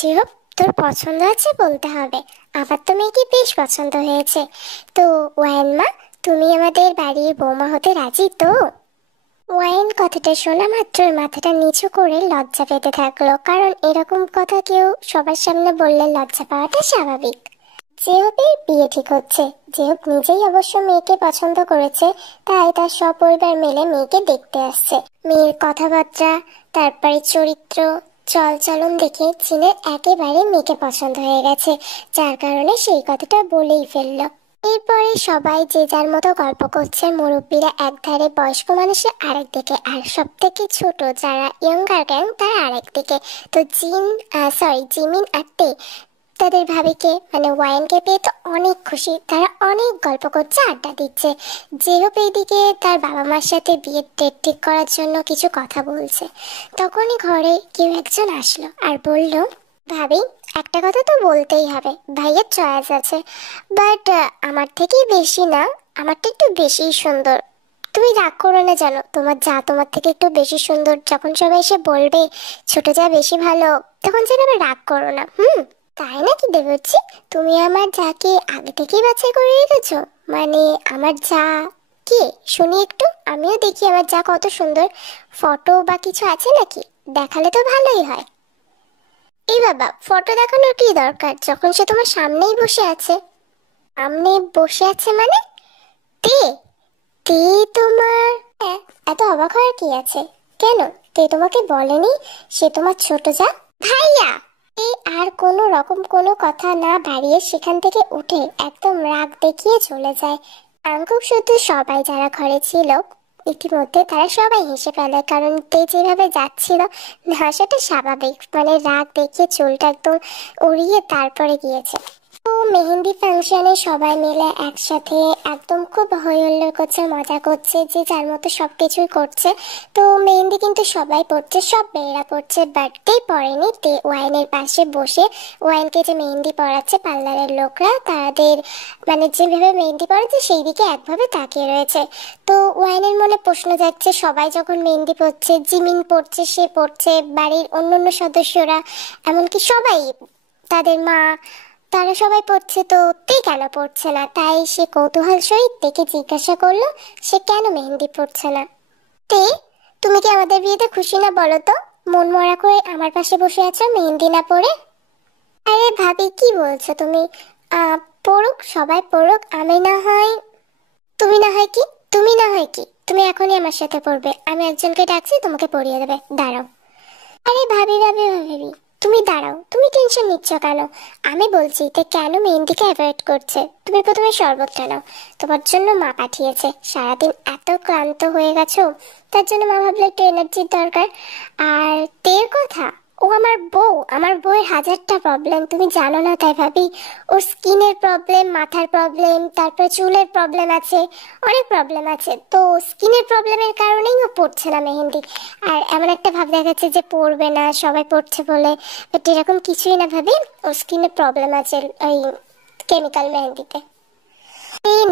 যেহব তোর পছন্দ আছে বলতে হবে। আমার তো মেয়েকে বেশ পছন্দ হয়েছে। তো ওয়াইন মা, তুমি আমাদের বাড়ির বৌমা হতে রাজি তো? ওয়াইন কথাটা শোনা মাত্রই মাথাটা নিচু করে লজ্জা পেতে থাকলো, কারণ এরকম কথা কেউ সবার সামনে বললে লজ্জা পাওয়াটা স্বাভাবিক। যেহবের বিয়ে ঠিক হচ্ছে। যেহব নিজেই অবশ্য মেয়েকে পছন্দ করেছে, তাই তার সপরিবার মিলে মেয়েকে দেখতে আসছে। মেয়ের কথাবার্তা, তারপরে চরিত্র, চলচলন দেখে জিনের একেবারে মেয়েকে পছন্দ হয়ে গেছে, যার কারণে সেই কথাটা বলেই ফেললো। এরপরে সবাই যে যার মতো গল্প করছে, মুরব্বীরা একধারে, বয়স্ক মানুষের আরেক দিকে, আর সব থেকে ছোট যারা ইয়ঙ্গার গ্যাং তারা আরেক দিকে। তো জিমিন আর তে তাদের ভাবিকে মানে ওয়াইনকে পেয়ে তো অনেক খুশি। তারা অনেক গল্প করছে, আড্ডা দিচ্ছে। যেহব এইদিকে তার বাবা মার সাথে বিয়ের ডেট ঠিক করার জন্য কিছু কথা বলছে। তখনই ঘরে কেউ একজন আসলো আর বলল, ভাবি, একটা কথা তো বলতেই হবে, ভাইয়ের চয়েস আছে, বাট আমার থেকেই বেশি না, আমারটা একটু বেশিই সুন্দর। তুমি রাগ করো না, জানো তোমার যা তোমার থেকে একটু বেশি সুন্দর, যখন সবাই এসে বলবে ছোট যা বেশি ভালো, তখন যেন আবার রাগ করো না। তাই নাকি দেবচ্ছি? তুমি আমার যাকে আগে থেকেই বাছাই করে রেখেছো? মানে আমার যা কে শুনি একটু, আমিও দেখি আমার যা কত সুন্দর। ফটো বা কিছু আছে নাকি? দেখালে তো ভালোই হয়। এই বাবা, ফটো দেখানোর কি দরকার যখন সে তোমার সামনেই বসে আছে? সামনে বসে আছে মানে? তে তে তোমার? হ্যাঁ, এত অবাক হওয়ার কি আছে? কেন, তে তোমাকে বলেনি সে তোমার ছোট যা? ভাইয়া! এই আর কোনো রকম কোনো কথা না বাড়িয়ে সেখান থেকে উঠে একদম রাগ দেখিয়ে চলে যায়। আঙ্কুক শুধু সবাই যারা ঘরে ছিল ইতিমধ্যে তারা সবাই হেসে ফেলে, কারণ তে যেভাবে যাচ্ছিল হাসাটা স্বাভাবিক, মানে রাগ দেখিয়ে চুলটা একদম উড়িয়ে তারপরে গিয়েছে। তো মেহেন্দি ফাংশনে সবাই মিলে একসাথে একদম খুব হই হুল্লোড় করছে, মজা করছে, যে যার মতো সবকিছুই করছে। তো মেহেন্দি কিন্তু সবাই পড়ছে, সব মেয়েরা পড়ছে, বার্থডে পড়েনি। তে ওয়াইনের পাশে বসে ওয়াইনকে যে মেহেন্দি পড়াচ্ছে পার্লারের লোকরা, তাদের মানে যেভাবে মেহেন্দি পড়াচ্ছে সেই দিকে একভাবে তাকিয়ে রয়েছে। তো ওয়াইনের মনে প্রশ্ন যাচ্ছে, সবাই যখন মেহেন্দি পড়ছে, জিমিন পড়ছে, সে পড়ছে, বাড়ির অন্যান্য সদস্যরা, এমনকি সবাই, তাদের মা, তারা সবাই পড়ছে, তো তে কেন পড়ছে না? তাই সে কৌতূহল সহিত তেকে জিজ্ঞাসা করলো সে কেন মেহেন্দি পড়ছে না। তে, তুমি কি আমাদের বিয়েতে খুশি না বলো তো? মন মরা করে আমার পাশে বসে আছো মেহেন্দি না পড়ে। আরে ভাবি, কি বলছো তুমি? পড়ুক, সবাই পড়ুক, আমি না হয়, তুমি না হয় কি, তুমি না হয় কি, তুমি এখনই আমার সাথে পড়বে। আমি একজনকে ডাকছি, তোমাকে পড়িয়ে দেবে, দাঁড়াও। আরে ভাবি ভাবি ভাবি, তুমি দাঁড়াও, তুমি টেনশন নিচ্ছ কেন? আমি বলছি তে কেন মেহেন্দিকে অ্যাভয়েড করছে। তুমি প্রথমে শরবতটা নাও, তোমার জন্য মা পাঠিয়েছে। সারাদিন এত ক্লান্ত হয়ে গেছো, তার জন্য মা ভাবলো একটু এনার্জির দরকার। আর তের কথা, ও আমার বউ, আমার বউয়ের হাজারটা প্রবলেম, তুমি জানো না তাই ভাবি। ওর স্কিনের প্রবলেম, মাথার প্রবলেম, তারপরে চুলের প্রবলেম আছে, অনেক প্রবলেম আছে। তো স্কিনের প্রবলেমের কারণেই ও পড়ছে না মেহেন্দি। আর এমন একটা ভাব দেখাচ্ছে যে পড়বে না, সবাই পড়ছে বলে, বাট এরকম কিছুই না ভাবি, ওর স্কিনে প্রবলেম আছে ওই কেমিক্যাল মেহেন্দিতে।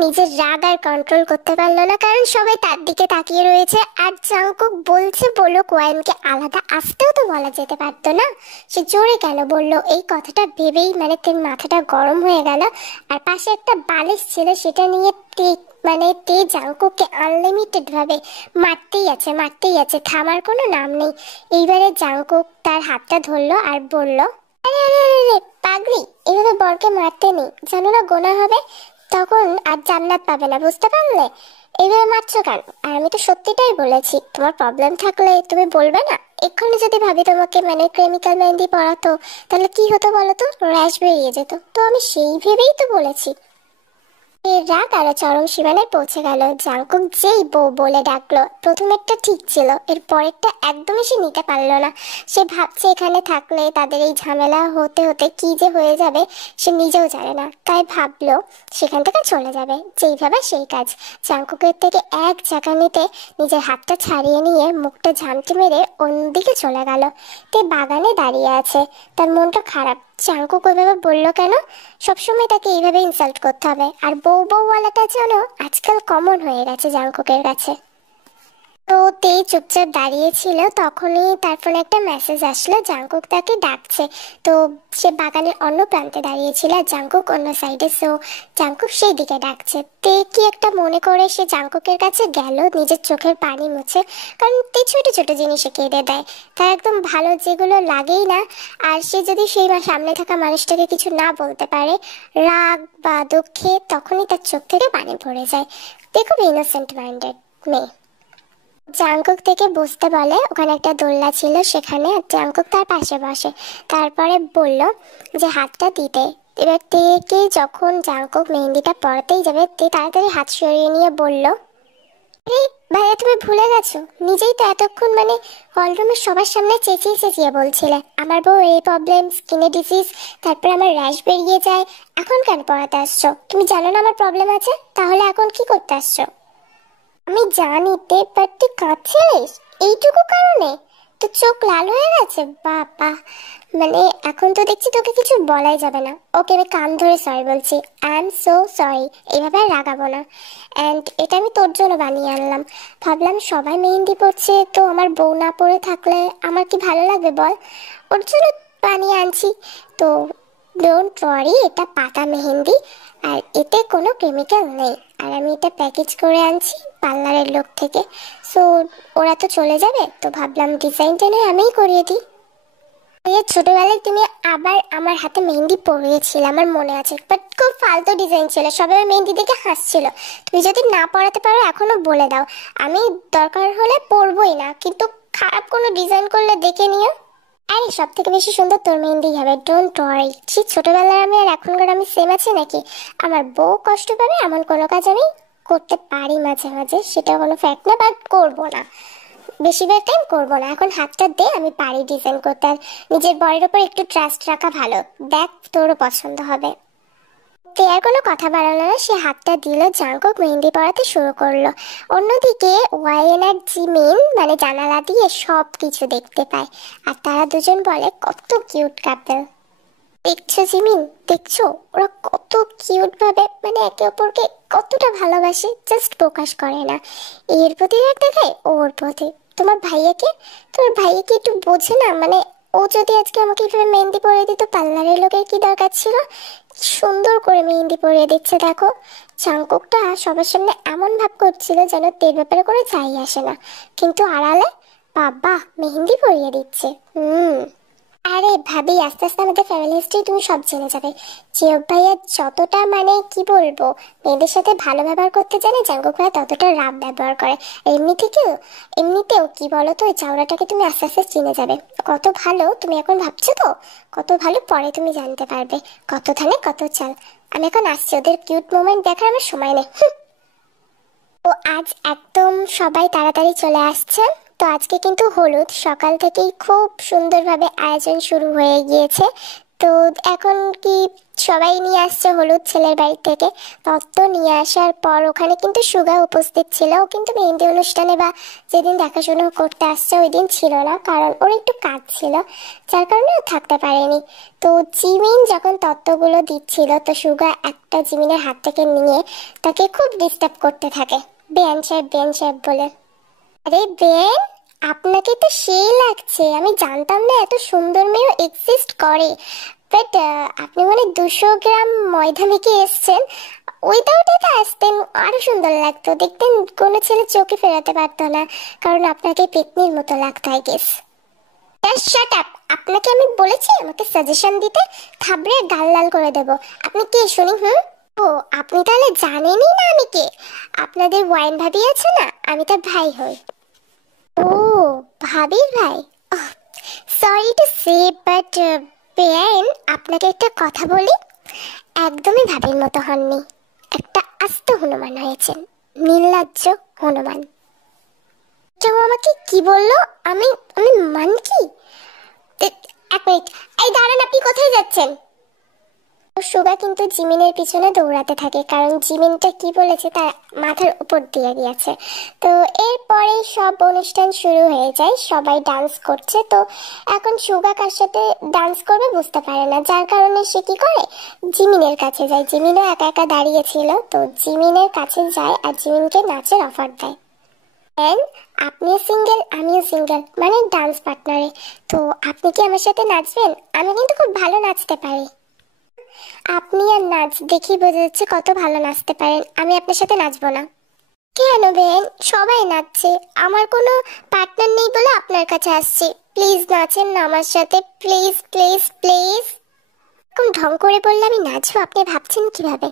নিজের রাগ আর কন্ট্রোল করতে পারলো না, কারণ সবাই তার দিকে তাকিয়ে রয়েছে। আর জাংকুক বলছে বলুক, ওয়াইনকে আলাদা আসতেও তো বলা যেতে পারতো না, সে জোরে কেন বললো? এই কথাটা ভেবেই মানে তার মাথাটা গরম হয়ে গেল। আর পাশে একটা বালিশ ছিল, সেটা নিয়ে তে জাংকুককে আনলিমিটেড ভাবে মারতেই আছে, থামার কোনো নাম নেই। এইবারে জাংকুক তার হাতটা ধরলো আর বলল, আরে আরে আরে আরে, পাগলি, এভাবে বরকে মারতে নেই, জানো না গোনা হবে, তখন আর জান্নাত পাবে না, বুঝতে পারলে? এইভাবে মারছো কেন? আর আমি তো সত্যিটাই বলেছি, তোমার প্রবলেম থাকলে তুমি বলবে না? এক্ষুনি যদি ভাবি তোমাকে মানে কেমিক্যাল মেহেন্দি পড়াতো, তাহলে কি হতো বলো তো? র্যাশ বেরিয়ে যেত। তো আমি সেই ভেবেই তো বলেছি। এর রাগ আরো চরম সীমানায় পৌঁছে গেল। জাংকুক যেই বউ বলে ডাকলো, প্রথমেরটা ঠিক ছিল, এর পরেরটা একদমই সে নিতে পারলো না। সে ভাবছে এখানে থাকলে তাদের এই ঝামেলা হতে হতে কি যে হয়ে যাবে সে নিজেও জানে না। তাই ভাবলো সেখান থেকে চলে যাবে, যেই ভাবে সেই কাজ। জাংকুকের থেকে এক জায়গানিতে নিজের হাতটা ছাড়িয়ে নিয়ে মুখটা ঝামটি মেরে অন্যদিকে চলে গেল। তে বাগানে দাঁড়িয়ে আছে, তার মনটা খারাপ। জাংকুক ওইভাবে বললো কেন? সবসময় তাকে এইভাবে ইনসাল্ট করতে হবে? আর বউ বউওয়ালাটা যেন আজকাল কমন হয়ে গেছে জাংকুকের কাছে। তো তে চুপচাপ দাঁড়িয়েছিল, তখনই তার ফোনে একটা মেসেজ আসলো, জাংকুক তাকে ডাকছে। তো সে বাগানের অন্য প্রান্তে দাঁড়িয়েছিল আর জাংকুক অন্য সাইডে। সো জাংকুক সেই দিকে ডাকছে। তে কি একটা মনে করে সে জাংকুকের কাছে গেল, নিজের চোখের পানি মুছে। কারণ তে ছোট ছোট জিনিসে কেঁদে দেয়, তার একদম ভালো যেগুলো লাগেই না। আর সে যদি সেই সামনে থাকা মানুষটাকে কিছু না বলতে পারে, রাগ বা দুঃখে, তখনই তার চোখ থেকে পানি পড়ে যায়। তে খুব ইনোসেন্ট মাইন্ডেড মেয়ে। জাংকুক থেকে বসতে বলে, ওখানে একটা দোলনা ছিল সেখানে, আর জাংকুক তার পাশে বসে। তারপরে বলল যে হাতটা দিতে। এবার তেকে যখন জাংকুক মেহেন্দিটা পরাতেই যাবে, তে তাড়াতাড়ি হাত সরিয়ে নিয়ে বলল, এই ভাইয়া তুমি ভুলে গেছো, নিজেই তো এতক্ষণ হলরুমের সবার সামনে চেঁচিয়ে চেঁচিয়ে বলছিলে আমার বউ এই প্রবলেম, স্কিনে ডিজিজ, তারপর আমার র্যাশ বেরিয়ে যায়, এখন কেন পড়াতে আসছো? তুমি জানো না আমার প্রবলেম আছে, তাহলে এখন কি করতে আসছো? আমি জানি তে, বাট তুই কাঁদছিলিস এইটুকু কারণে? তো চোখ লাল হয়ে গেছে বাবা। এখন তো দেখছি তোকে কিছু বলাই যাবে না। ওকে আমি কান ধরে সরি বলছি, আই এম সো সরি। এইভাবে আর রাগাবো না। অ্যান্ড এটা আমি তোর জন্য বানিয়ে আনলাম। ভাবলাম সবাই মেহেন্দি পড়ছে, তো আমার বউ না পড়ে থাকলে আমার কি ভালো লাগবে বল? ওর জন্য বানিয়ে আনছি। তো ডোন্ট ওয়ারি, এটা পাতা মেহেন্দি আর এতে কোনো কেমিক্যাল নেই। আর আমি এটা প্যাকেজ করে আনছি পার্লারের লোক থেকে। সো ওরা তো চলে যাবে, তো ভাবলাম ডিজাইনটা নয় আমিই করিয়ে দিই। ছোটবেলায় তুমি আবার আমার হাতে মেহেন্দি পরিয়েছিলে, আমার মনে আছে, বাট খুব ফালতু ডিজাইন ছিল, সবাই মেহেন্দি দেখে হাসছিল। তুমি যদি না পরাতে পারো এখনো বলে দাও, আমি দরকার হলে পরবই না, কিন্তু খারাপ কোনো ডিজাইন করলে দেখে নিও। আরে সব থেকে বেশি সুন্দর তোর মেহেন্দি হবে, ডোন্ট ওয়ারি। ঠিক ছোটবেলার আমি আর এখনকার আমি সেম আছে নাকি? আমার বউ কষ্ট পাবে এমন কোনো কাজ আমি করতে পারি মাঝে মাঝে, সেটা কোনো ফ্যাক্ট না, বাট করবো না, বেশিরভাগ টাইম করবো না। এখন হাতটা দে, আমি পারি ডিজাইন করতে। আর নিজের বডির ওপর একটু ট্রাস্ট রাখা ভালো, দেখ তোরও পছন্দ হবে। তে আর কোনো কথা বাড়ালো না, সে হাতটা দিল, জাংকুক মেহেন্দি পরাতে শুরু করলো। অন্যদিকে ওয়াইন আর জিমিন জানালা দিয়ে সব কিছু দেখতে পায়, আর তারা দুজন বলে কত কিউট কাপল। দেখছো জিমিন, দেখছো ওরা কত কিউট ভাবে একে অপরকে কতটা ভালোবাসে, জাস্ট প্রকাশ করে না। এর প্রতি রাগ দেখায় ওর প্রতি। তোমার ভাইয়াকে একটু বোঝে না, ও যদি আজকে আমাকে এইভাবে মেহেন্দি পরিয়ে দিত, পার্লারের লোকের কি দরকার ছিল? সুন্দর করে মেহেন্দি পরিয়ে দিচ্ছে দেখো। জাংকুকটা সবার সামনে এমন ভাব করছিল যেন তের ব্যাপারে কোনো যাই আসে না, কিন্তু আড়ালে বাবা মেহেন্দি পরিয়ে দিচ্ছে। আরে ভাবি, আস্তে আস্তে আমাদের ফ্যামিলি হিস্ট্রি তুমি সব জেনে যাবে। জিওব ভাইয়া যতটা কি বলবো, মেয়েদের সাথে ভালো ব্যবহার করতে জানে, জাংকুক ভাইয়া ততটা রাব ব্যবহার করে। এমনিতেও কি বলো তো, ওই চাওড়াটাকে তুমি আস্তে আস্তে চিনে যাবে। কত ভালো তুমি এখন ভাবছো তো, কত ভালো পরে তুমি জানতে পারবে। কত ধানে কত চাল। আমি এখন আসছি, ওদের কিউট মোমেন্ট দেখার আমার সময় নেই। তো আজ একদম সবাই তাড়াতাড়ি চলে আসছে। তো আজকে কিন্তু হলুদ, সকাল থেকেই খুব সুন্দরভাবে আয়োজন শুরু হয়ে গিয়েছে। তো এখন কি সবাই নিয়ে আসছে হলুদ ছেলের বাড়ি থেকে। তত্ত্ব নিয়ে আসার পর ওখানে কিন্তু সুগা উপস্থিত ছিল। ও কিন্তু মেহেন্দি অনুষ্ঠানে বা যেদিন দেখাশোনা করতে আসছে ওই দিন ছিল না, কারণ ওর একটু কাজ ছিল, যার কারণে ও থাকতে পারেনি। তো জিমিন যখন তত্ত্বগুলো দিচ্ছিল, তো সুগা একটা জিমিনের হাত থেকে নিয়ে তাকে খুব ডিস্টার্ব করতে থাকে, বেন সাহেব বলে। আরে বেন, আপনাকে তো সেই লাগছে, আমি জানতাম না এত সুন্দর মেয়েও এক্সিস্ট করে। বাট আপনি 200 গ্রাম ময়দা মেখে এসছেন, উইদাউট এটা আসতেন আরো সুন্দর লাগতো, দেখতেন কোনো ছেলে চোখে ফেরাতে পারতো না, কারণ আপনাকে পেতনির মতো লাগতো I guess. Just shut up, আপনাকে আমি বলেছি আমাকে সাজেশন দিতে, থাবড়ে গাল লাল করে দেব। আপনি কে শুনি? ও আপনি তাহলে জানেনই না আমি কে? আপনাদের ওয়াইন ভাবি আছে না, আমি তার ভাই হই। ও ভাবির ভাই, সরি টু সে, বাট বেআইন আপনাকে একটা কথা বলি, একদমই ভাবির মতো হননি, একটা আস্ত হনুমান হয়েছেন, নির্লজ্জ হনুমান। আমাকে কি বললো? আমি আমি মান কি? এক মিনিট, এই দাঁড়ান, আপনি কোথায় যাচ্ছেন? সুগা কিন্তু জিমিনের পিছনে দৌড়াতে থাকে, কারণ জিমিনটা কি বলেছে তার মাথার উপর দিয়ে গিয়েছে। তো এরপরে সব অনুষ্ঠান শুরু হয়ে যায়, সবাই ডান্স করছে। তো এখন সুগা কার সাথে ডান্স করবে বুঝতে পারে না, যার কারণে সে কি করে, জিমিনের কাছে যায়। জিমিনও একা একা দাঁড়িয়েছিল, তো জিমিনের কাছে যায় আর জিমিনকে নাচের অফার দেয়। এন্ড আপনিও সিঙ্গেল আমিও সিঙ্গেল, মানে ডান্স পার্টনারে। তো আপনি কি আমার সাথে নাচবেন? আমি কিন্তু খুব ভালো নাচতে পারি। আপনি আর নাচ দেখি বোঝা যাচ্ছে কত ভালো নাচতে পারেন। আমি আপনার সাথে নাচবো না। কেন বেন, সবাই নাচছে, আমার কোনো পার্টনার নেই বলে আপনার কাছে আসছি। প্লিজ নাচেন না আমার সাথে, প্লিজ প্লিজ প্লিজ। এরকম ঢং করে বললে আমি নাচবো? আপনি ভাবছেন কিভাবে?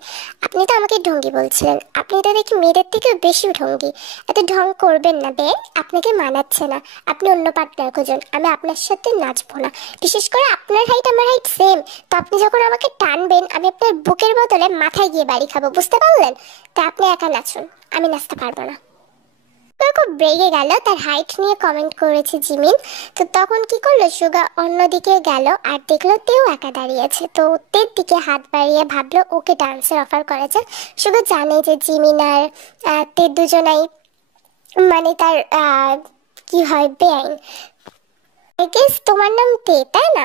আপনি তো আমাকে ঢঙ্গি বলছিলেন, আপনি তো দেখি মেয়েদের থেকেও বেশি ঢঙ্গি। এত ঢং করবেন না বেন, আপনাকে মানাচ্ছে না। আপনি অন্য পার্টনার খুঁজুন, আমি আপনার সাথে নাচবো না। বিশেষ করে আপনার হাইট আমার হাইট সেম, তো আপনি যখন আমাকে টানবেন আমি আপনার বুকের বদলে মাথায় গিয়ে বাড়ি খাবো, বুঝতে পারলেন? তা আপনি একা নাচুন, আমি নাচতে পারবো না। খুব রেগে গেল, তার হাইট নিয়ে কমেন্ট করেছে জিমিন। তো তখন কি করলো, সুগা অন্যদিকে গেল আর দেখলো তেও একা দাঁড়িয়ে আছে। তো তের দিকে হাত বাড়িয়ে ভাবলো ওকে ডান্সের অফার করেছে। সুগা জানে যে জিমিন আর তে দুজনাই মানে তার কি হয় বেআইন। তোমার নাম তে, তাই না?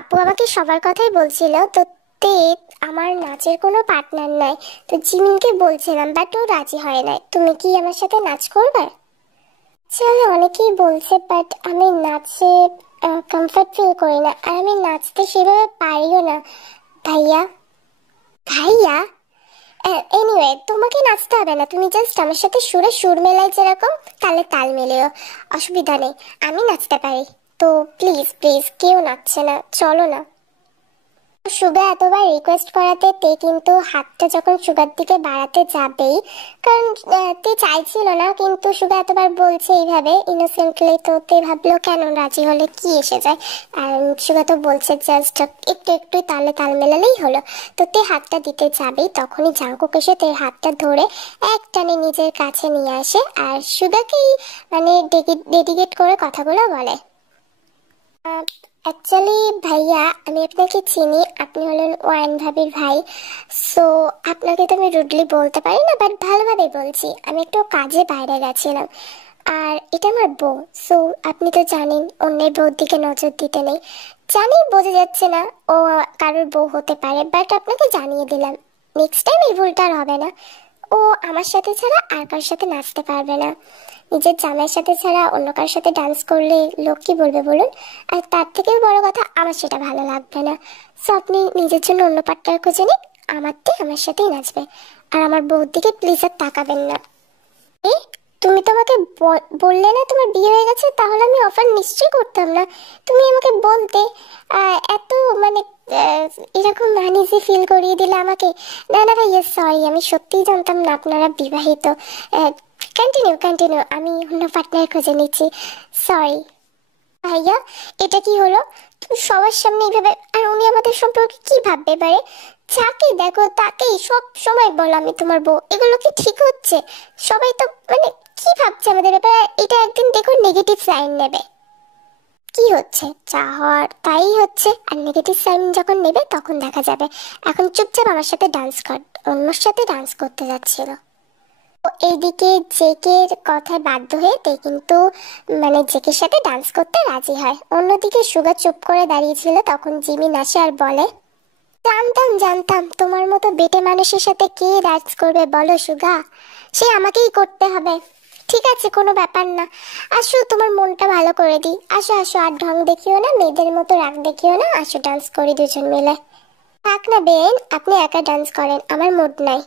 আপু আমাকে সবার কথাই বলছিল। তো তে আমার নাচের কোনো পার্টনার নাই, তো জিমিনকে বলছিলাম, বাট ও রাজি হয় নাই। তুমি কি আমার সাথে নাচ করবে? চলো, অনেকেই বলছে, বাট আমি নাচে কমফর্ট ফিল করি না, আর আমি নাচতে সেভাবে পারিও না ভাইয়া। ভাইয়া? এনিওয়ে, তোমাকে নাচতে হবে না, তুমি জাস্ট আমার সাথে সুরে সুর মেলাই যেরকম, তালে তাল মেলেও, অসুবিধা নেই, আমি নাচতে পারি। তো প্লিজ প্লিজ, কেউ নাচছে না, চলো না। সুগা এতবার রিকোয়েস্ট করাতে তে কিন্তু হাতটা যখন সুগার দিকে বাড়াতে যাবেই, কারণ তে চাইছিল না, কিন্তু সুগা এতবার বলছে এইভাবে ইনোসেন্টলি, তো তে ভাবলো কেন, রাজি হলে কি এসে যায়। আর সুগা তো বলছে জাস্ট একটু একটু তালে তাল মেলালেই হলো। তো তে হাতটা দিতে যাবেই, তখনই জাঙ্কুক এসে তের হাতটা ধরে এক টানে নিজের কাছে নিয়ে আসে, আর সুগাকেই মানে ডেডিকেট করে কথাগুলো বলে। অ্যাকচুয়ালি ভাইয়া, আমি আপনাকে চিনি, আপনি হলেন ওয়াইন ভাবির ভাই। সো আপনাকে তো আমি রুডলি বলতে পারি না, বাট ভালোভাবে বলছি, আমি একটু কাজে বাইরে গেছিলাম, আর এটা আমার বউ। সো আপনি তো জানেন অন্যের বউর দিকে নজর দিতে নেই। জানি বোঝা যাচ্ছে না ও কারোর বউ হতে পারে, বাট আপনাকে জানিয়ে দিলাম, নেক্সট টাইম এই ভুলটা আর হবে না। ও আমার সাথে ছাড়া আর কারোর সাথে নাচতে পারবে না। নিজের জামাইয়ের সাথে ছাড়া অন্য কারোর সাথে ডান্স করলে লোক কি বলবে বলুন? আর তার থেকেও বড় কথা, আমার সেটা ভালো লাগবে না। সো আপনি নিজের জন্য অন্য পার্টনার খুঁজে নিন, আমার সাথেই নাচবে। আর আমার বউর দিকে প্লিজ আর তাকাবেন না। তুমি তো আমাকে বললে না তোমার বিয়ে হয়ে গেছে, তাহলে আমি অফার নিশ্চয়ই করতাম না। তুমি আমাকে বলতে, এত মানে এরকম আনইজি ফিল করিয়ে দিলে আমাকে। না না ভাইয়া, সরি, আমি সত্যিই জানতাম না আপনারা বিবাহিত। কন্টিনিউ, আমি অন্য পার্টনার খুঁজে নিচ্ছি। সরি ভাইয়া, এটা কি হলো? তুমি সবার সামনে এইভাবে, আর উনি আমাদের সম্পর্কে কি ভাববে এবারে? যাকে দেখো তাকেই সব সময় বলো আমি তোমার বউ, এগুলো কি ঠিক হচ্ছে? সবাই তো মানে কি ভাবছে আমাদের ব্যাপারে, এটা একদিন দেখো নেগেটিভ সাইন নেবে। কি হচ্ছে, যা হওয়ার তাই হচ্ছে, আর নেগেটিভ সাইন যখন নেবে তখন দেখা যাবে। এখন চুপচাপ আমার সাথে ডান্স কর। অন্যর সাথে ডান্স করতে যাচ্ছিল। এইদিকে জেকের কথায় বাধ্য হয়ে তে কিন্তু মানে জেকের সাথে ডান্স করতে রাজি হয়। অন্যদিকে সুগা চুপ করে দাঁড়িয়েছিল, তখন জিমিন আসে আর বলে, জানতাম তোমার মতো বেটে মানুষের সাথে কে ডান্স করবে বলো সুগা, সে আমাকেই করতে হবে। ঠিক আছে, কোনো ব্যাপার না, আসো তোমার মনটা ভালো করে দিই। আসো, আর ঢং দেখিও না, মেয়েদের মতো রাগ দেখিও না, আসো ডান্স করি দুজন মিলে। থাক না বেন, আপনি একা ডান্স করেন, আমার মুড নাই।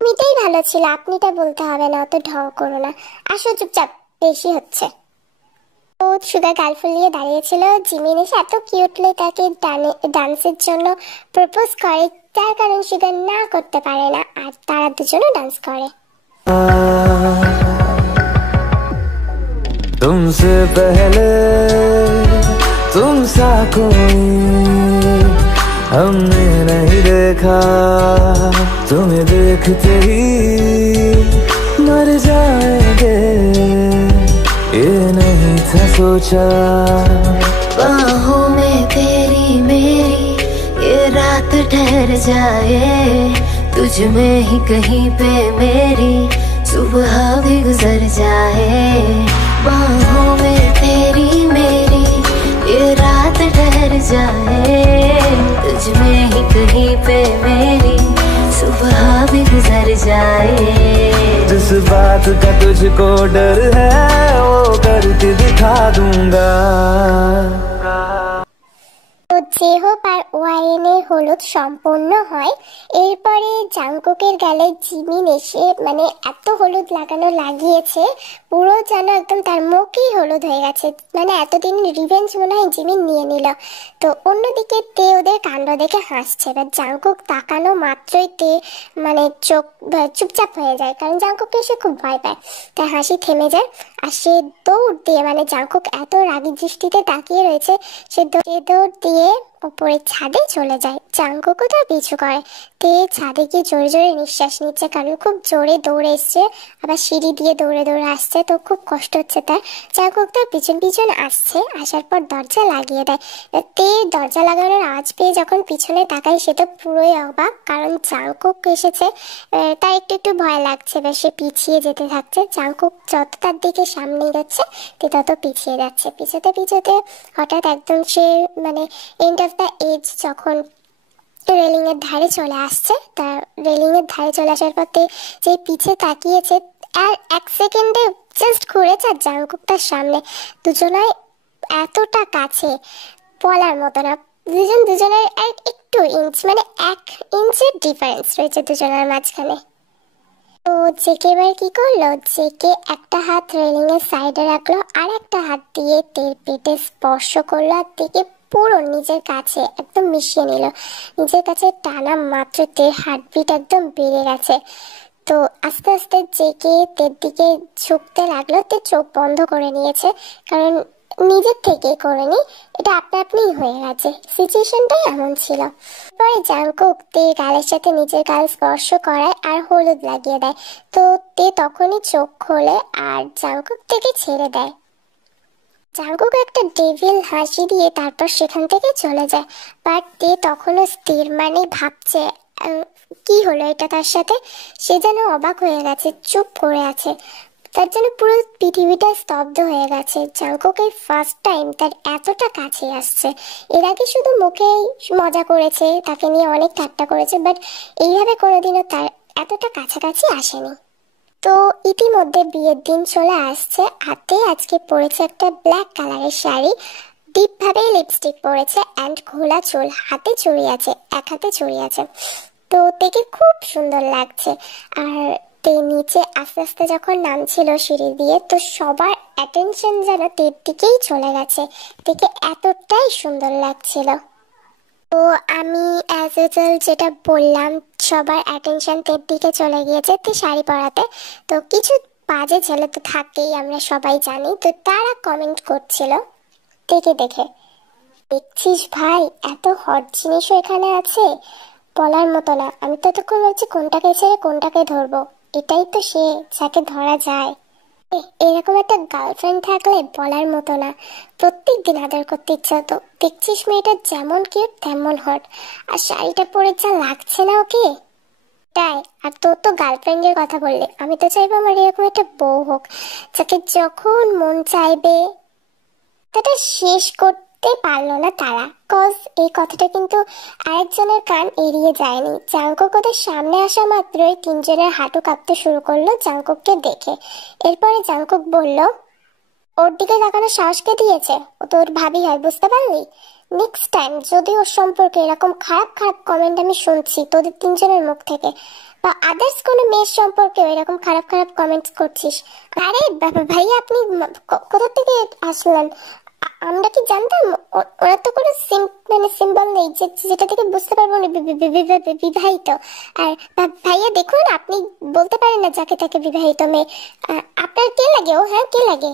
তুমিটাই ভালো ছিল, আপনিটা বলতে হবে না, অত ঢং করো না। আসো চুপচাপ, বেশি হচ্ছে। ও সুগা গাল ফুলিয়ে দাঁড়িয়েছিল, জিমিন এসে এত কিউটলি তাকে ডান্সের জন্য প্রপোজ করে, যার কারণ সুগা না করতে পারে না, আর তারা দুজনও ডান্স করে। तुमसे पहले तुमसा कोई हमने नहीं देखा, तुम्हें देखते ही मर जाएंगे, ये नहीं था सोचा। बाहों में तेरी मेरी ये रात ठहर जाए, तुझ में ही कहीं पे मेरी सुबह भी गुजर जाए। बाहों में तेरी मेरी ये रात ठहर जाए, तुझ में ही कहीं पे मेरी सुबह भी गुजर जाए। जिस बात का तुझको डर है वो करके दिखा दूंगा। তো যে হোক আর ওয়াইনের হলুদ সম্পূর্ণ হয়। এরপরে জাংকুকের গালে জিমিন এসে মানে এত হলুদ লাগানো লাগিয়েছে পুরো যেন একদম তার মুখই হলুদ হয়ে গেছে। মানে এতদিন রিভেঞ্জ মনে হয় জিমিন নিয়ে নিল। তো অন্যদিকে তে ওদের কাণ্ড দেখে হাসছে। এবার জাংকুক তাকানো মাত্রই তে মানে চোখ চুপচাপ হয়ে যায়, কারণ জাংকুককে সে খুব ভয় পায়। তাই হাসি থেমে যায় আর সে দৌড় দিয়ে মানে জাংকুক এত রাগী দৃষ্টিতে তাকিয়ে রয়েছে সে দৌড় দিয়ে উপরে ছাদে চলে যায়। জাংকুকও তার পিছু করে। তে ছাদে গিয়ে জোরে জোরে নিঃশ্বাস নিচ্ছে, কারণ খুব জোরে দৌড়ে এসছে, আবার সিঁড়ি দিয়ে দৌড়ে দৌড়ে আসছে, তো খুব কষ্ট হচ্ছে তার। জাংকুক তার পিছন পিছন আসছে, আসার পর দরজা লাগিয়ে দেয়। তে দরজা লাগানোর আওয়াজ পেয়ে যখন পিছনে তাকায় সে তো পুরোই অবাক, কারণ জাংকুক এসেছে। তার একটু একটু ভয় লাগছে, এবার সে পিছিয়ে যেতে থাকছে। জাংকুক যত তার দিকে সামনে যাচ্ছে তে তত পিছিয়ে যাচ্ছে। পিছোতে পিছোতে হঠাৎ একদম সে মানে এন্ড অফ দ্য এজ যখন রেলিং এর ধারে চলে আসছে, তার রেলিং এর ধারে চলে আসার পর যে পিছে তাকিয়েছে আর এক সেকেন্ডে জাস্ট ঘুরেছে আর জাংকুক তার সামনে। দুজনায় এতটা কাছে বলার মতো না, দুজনের একটু ইঞ্চ মানে 1 ইঞ্চের ডিফারেন্স রয়েছে দুজনের মাঝখানে। তো জেকে এবার কি করলো, জেকে একটা হাত রেলিং এর সাইডে রাখলো আর একটা হাত দিয়ে তের পেটে স্পর্শ করলো আর তেকে পুরো নিজের কাছে একদম মিশিয়ে নিল। নিজের কাছে টানা মাত্র তের হার্টবিট একদম বেড়ে গেছে। তো আস্তে আস্তে জেকে তের দিকে ঝুঁকতে লাগলো। তে চোখ বন্ধ করে নিয়েছে, কারণ নিজের থেকে করেনি, এটা আপনা আপনিই হয়ে গেছে, সিচুয়েশনটাই এমন ছিল। পরে জাংকুক তে গালের সাথে নিজের গাল স্পর্শ করায় আর হলুদ লাগিয়ে দেয়। তো তে তখনই চোখ খোলে আর জাংকুক থেকে ছেড়ে দেয়। জাংকুক একটা ডেভিল হাসি দিয়ে তারপর সেখান থেকে চলে যায়। বাট তে তখনও স্থির, মানে ভাবছে কি হলো এটা তার সাথে। সে যেন অবাক হয়ে গেছে, চুপ করে আছে, তার জন্য পুরো পৃথিবীটা স্তব্ধ হয়ে গেছে। জাংকুক এই ফার্স্ট টাইম তার এতটা কাছে আসছে। এর আগে শুধু মুখে মজা করেছে, তাকে নিয়ে অনেক ঠাট্টা করেছে, বাট এইভাবে কোনোদিনও তার এতটা কাছাকাছি আসেনি। তো ইতিমধ্যে বিয়ের দিন চলে আসছে। হাতে আজকে পরেছে একটা ব্ল্যাক কালারের শাড়ি, ডিপভাবে লিপস্টিক পরেছে অ্যান্ড খোলা চুল, হাতে চুড়ি আছে, এক হাতে চুড়ি আছে। তো তেকে খুব সুন্দর লাগছে। আর তে নিচে আস্তে আস্তে যখন নামছিল সিঁড়ি দিয়ে, তো সবার অ্যাটেনশন যেন তের দিকেই চলে গেছে, তেকে এতটাই সুন্দর লাগছিল। তো আমি অ্যাজ ইউজুয়াল যেটা বললাম, সবার অ্যাটেনশন তের দিকে চলে গিয়েছে তে শাড়ি পরাতে। তো কিছু বাজে ছেলে তো থাকেই, আমরা সবাই জানি। তো তারা কমেন্ট করছিল তেকে দেখে, দেখছিস ভাই এত হট জিনিসও এখানে আছে, বলার মতো না। আমি তো তখন ভাবছি কোনটাকে ছেড়ে কোনটাকে ধরবো, এটাই তো সে যাকে ধরা যায়। এরকম একটা গার্লফ্রেন্ড থাকলে বলার মতো না, প্রত্যেক দিন আদর করতে ইচ্ছা হতো। দেখছিস মেয়েটা যেমন কিউট তেমন হট, আর শাড়িটা পরে যা লাগছে না ওকে, তাই। আর তোর তো গার্লফ্রেন্ডের কথা বললে, আমি তো চাইবো আমার এরকম একটা বউ হোক, যাকে যখন মন চাইবে সেটা শেষ করতে পারলো না তারা। কজ এই কথাটা কিন্তু আরেকজনের কান এড়িয়ে যায়নি। জাংকুক ওদের সামনে আসা মাত্রই তিনজনের হাঁটু কাঁপতে শুরু করলো জাংকুককে দেখে। এরপরে জাংকুক বলল, ওর দিকে তাকানোর সাহস কে দিয়েছে? ও তোর ভাবি হয়, বুঝতে পারলি? নেক্সট টাইম যদি ওর সম্পর্কে এরকম খারাপ খারাপ কমেন্ট আমি শুনছি তোদের তিনজনের মুখ থেকে, বা আদার্স কোনো মেয়ের সম্পর্কে এরকম খারাপ খারাপ কমেন্টস করছিস, আরে ভাইয়া আপনি কোথা থেকে আসলেন? আমরা কি জানতাম? ওরা তো কোনো মানে সিম্বল নেই যেটা থেকে বুঝতে পারবো না বিবাহিত। আর ভাইয়া দেখুন, আপনি বলতে পারেন না যাকে তাকে বিবাহিত মেয়ে। আপনার কে লাগে? ও হ্যাঁ, কে লাগে?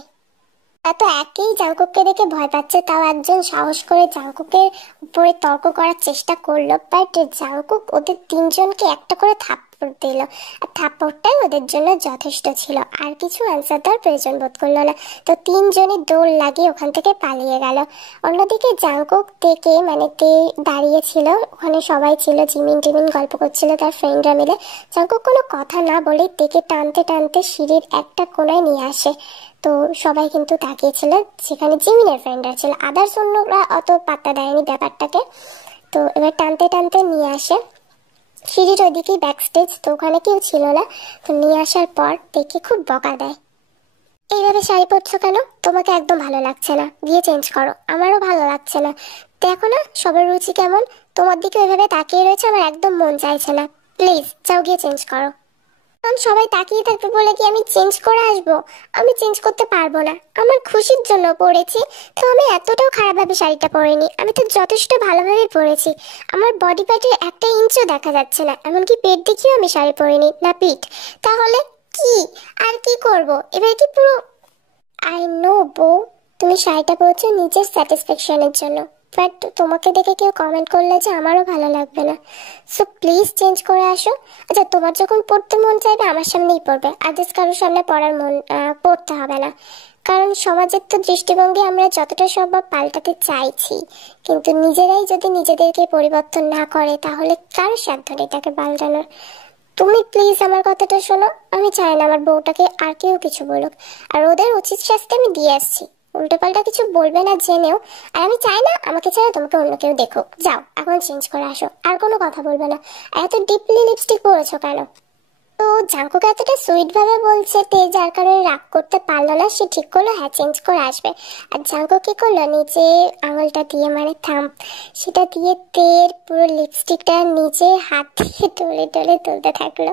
তো একেই জাংকুককে দেখে ভয় পাচ্ছে, তাও একজন সাহস করে জাংকুকের উপরে তর্ক করার চেষ্টা করলো। বাট জাংকুক ওদের তিনজনকে একটা করে থাপ্পড় দিল, আর থাপ্পড়টাই ওদের জন্য যথেষ্ট ছিল, আর কিছু অ্যান্সার দেওয়ার প্রয়োজন বোধ করলো না। তো তিনজনই দৌড় লাগিয়ে ওখান থেকে পালিয়ে গেল। অন্যদিকে জাংকুক থেকে মানে তে দাঁড়িয়ে ছিল, ওখানে সবাই ছিল, জিমিন টিমিন গল্প করছিল তার ফ্রেন্ডরা মিলে। জাংকুক কোনো কথা না বলে তেকে টানতে টানতে সিঁড়ির একটা কোনায় নিয়ে আসে। তো সবাই কিন্তু তাকিয়েছিল, সেখানে জিমিনের ফ্রেন্ডরা ছিল, আদার্স অন্যরা অত পাত্তা দেয়নি ব্যাপারটাকে। তো এবার টানতে টানতে নিয়ে আসে। সিঁড়ির ওদিকেই ব্যাক স্টেজ, তো ওখানে কেউ ছিল না। তো নিয়ে আসার পর দেখে খুব বকা দেয়, এইভাবে শাড়ি পরছো কেন, তোমাকে একদম ভালো লাগছে না, গিয়ে চেঞ্জ করো। আমারও ভালো লাগছে না, দেখো না সবার রুচি কেমন, তোমার দিকে ওইভাবে তাকিয়ে রয়েছে, আমার একদম মন চাইছে না, প্লিজ যাও গিয়ে চেঞ্জ করো। কারণ সবাই তাকিয়ে থাকবে বলে কি আমি চেঞ্জ করে আসবো? আমি চেঞ্জ করতে পারবো না, আমার খুশির জন্য পরেছি, তো আমি এতটাও খারাপভাবে শাড়িটা পরিনি, আমি তো যথেষ্ট ভালোভাবে পরেছি। আমার বডি পার্টের একটা ইঞ্চও দেখা যাচ্ছে না, এমনকি পেট দেখিয়েও আমি শাড়ি পরিনি, না পিঠ। তাহলে কি আর কি করব? এবার কি পুরো আই নো বউ, তুমি শাড়িটা পরছো নিজের স্যাটিসফ্যাকশনের জন্য, বাট তোমাকে দেখে কেউ কমেন্ট করলে যে আমারও ভালো লাগবে না। সো প্লিজ চেঞ্জ করে আসো। আচ্ছা, তোমার যখন পড়তে মন চাইবে আমার সামনেই পড়বে, আদার্স কারোর সামনে পড়ার মন পড়তে হবে না। কারণ সমাজের তো দৃষ্টিভঙ্গি আমরা যতটা সম্ভব পাল্টাতে চাইছি, কিন্তু নিজেরাই যদি নিজেদেরকে পরিবর্তন না করে তাহলে কারো সাধ্য নেই তাকে পাল্টানোর। তুমি প্লিজ আমার কথাটা শোনো, আমি চাই না আমার বউটাকে আর কেউ কিছু বলুক, আর ওদের উচিত শাস্তি আমি দিয়ে আসছি। উল্টোপাল্টা কিছু বলবে না জেনেও, আর আমি চাই না আমাকে ছাড়া তোমাকে অন্য কেউ দেখুক। যাও এখন চেঞ্জ করে আসো, আর কোনো কথা বলবে না। এত ডিপলি লিপস্টিক পরেছো কেন? তো জাঙ্কুক এতটা সুইট ভাবে বলছে, তে যার কারণে রাগ করতে পারলো না, সে ঠিক করলো হ্যাঁ চেঞ্জ করে আসবে। আর জাঙ্কুক কি করলো, নিচে আঙুলটা দিয়ে মানে থাম্ব, সেটা দিয়ে তের পুরো লিপস্টিকটা নিজে হাত দিয়ে টলে টলে তুলতে থাকলো।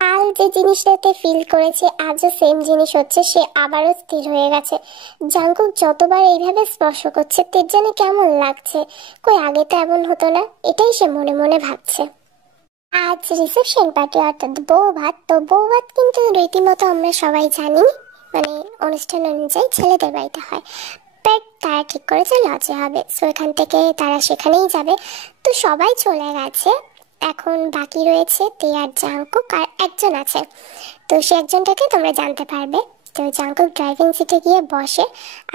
কাল যে জিনিসটাতে ফিল করেছে আজও সেম জিনিস হচ্ছে, সে আবারও স্থির হয়ে গেছে। জাঙ্কুক যতবার এইভাবে স্পর্শ করছে তের যেন কেমন লাগছে, কই আগে তো এমন হতো না, এটাই সে মনে মনে ভাবছে। আজ রিসেপশন পার্টি অর্থাৎ বউ ভাত। তো বউ ভাত কিন্তু রীতিমতো আমরা সবাই জানি, মানে অনুষ্ঠান অনুযায়ী ছেলেদের বাড়িতে হয়, বাট তারা ঠিক করেছে লজে হবে, সো এখান থেকে তারা সেখানেই যাবে। তো সবাই চলে গেছে, এখন বাকি রয়েছে তে আর জাঙ্কুক, আর একজন আছে, তো সে একজনটাকে তোমরা জানতে পারবে। তো জাঙ্কুক ড্রাইভিং সিটে গিয়ে বসে